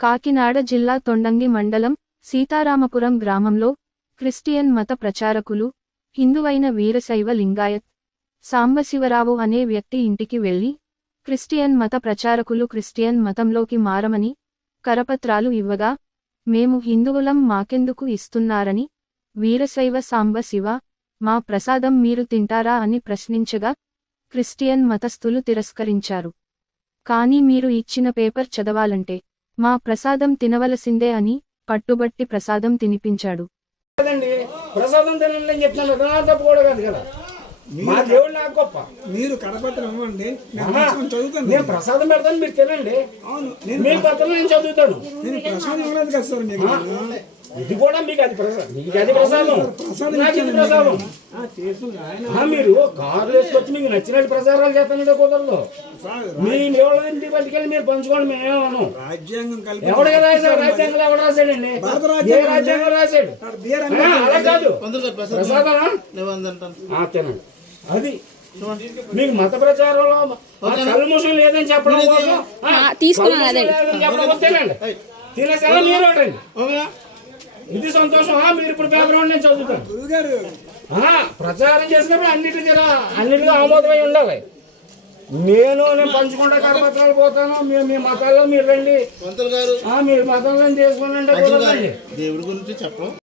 కాకినాడ జిల్లా తొండంగి మండలం సీతారామపురం గ్రామంలో క్రిస్టియన్ మత ప్రచారకులు హిందువైన వీరశైవ లింగాయత్ సాంబశివరావు అనే వ్యక్తి ఇంటికి వెళ్ళి క్రిస్టియన్ మత ప్రచారకులు క్రిస్టియన్ మతంలోకి మారమని కరపత్రాలు ఇవ్వగా మేము హిందువులం మాకెందుకు ఇస్తున్నారని వీరశైవ సాంబశివ మా ప్రసాదం మీరు తింటారా? అని ప్రశ్నించగా క్రిస్టియన్ మతస్థులు తిరస్కరించారు. కానీ మీరు ఇచ్చిన పేపర్ చదవాలంటే మా ప్రసాదం తినవలసిందే అని పట్టుబట్టి ప్రసాదం తినిపించాడు. కదండి ప్రసాదం తినండి అని చెప్తున్నాను కదా నా తప్పు కూడా కాదు కదా. మా దేవుడు నాకు గొప్ప. మీరు కడపత్రం ఇవ్వండి చదువుతాను. నేను ప్రసాదం పెడతాను మీరు తినండి. అవును నేను మీ పత్రం నేను చదువుతాను. నేను ప్రసాదం ఇవ్వలేదు కదా సార్ మీకు. నేను. ఇది కూడా మీకు అది ప్రసాదం మీకు అది ప్రసాదం. ప్రసాదం నాకు ఇది ప్రసాదం. ఆ, మీరు కార్లు వేసుకొచ్చి మీకు నచ్చినట్టు ప్రసారాలు చేస్తానంటే కుదరదు సార్ మీ దేవుళ్ళ ఇంటికి పట్టుకెళ్ళి మీరు పంచుకోండి మేమేమను రాజ్యాంగం కలిపి ఎవడు కదా రాశాడు రాజ్యాంగంలో ఎవడు రాశాడండి? భారత ఏ రాజ్యాంగం రాజ్యాంగం రాశాడు. ఆ, అలా కాదు. ప్రసాదం ప్రసాదమా? లేవందంటాను ఆ, తినండి. అది మీకు మత ప్రచారంలో ఆ కల్మోషం లేదని చెప్పడం కోసం ఆ, తీసుకున్నాను కల్మషం అదే. లేదని చెప్పడం కోసం తినండి. తినేసేలా మీరు ఒకటండి ఓకేనా? ఇది సంతోషం. ఆ, మీరు ఇప్పుడు పేపర్ ఇవ్వండి, నేను చదువుతాను. గురువు గారు ఆ, ప్రచారం చేసినప్పుడు అన్నిటికీ రా- అన్నిటికీ ఆమోదమై ఉండాలి. నేను నేను పంచుకుంటా కరపత్రాలు పోతాను. మీ మీ మతాల్లో మీరు రండి. మీరు మతంలో కుదరదండి దేవుడి గురించి చెప్పడం.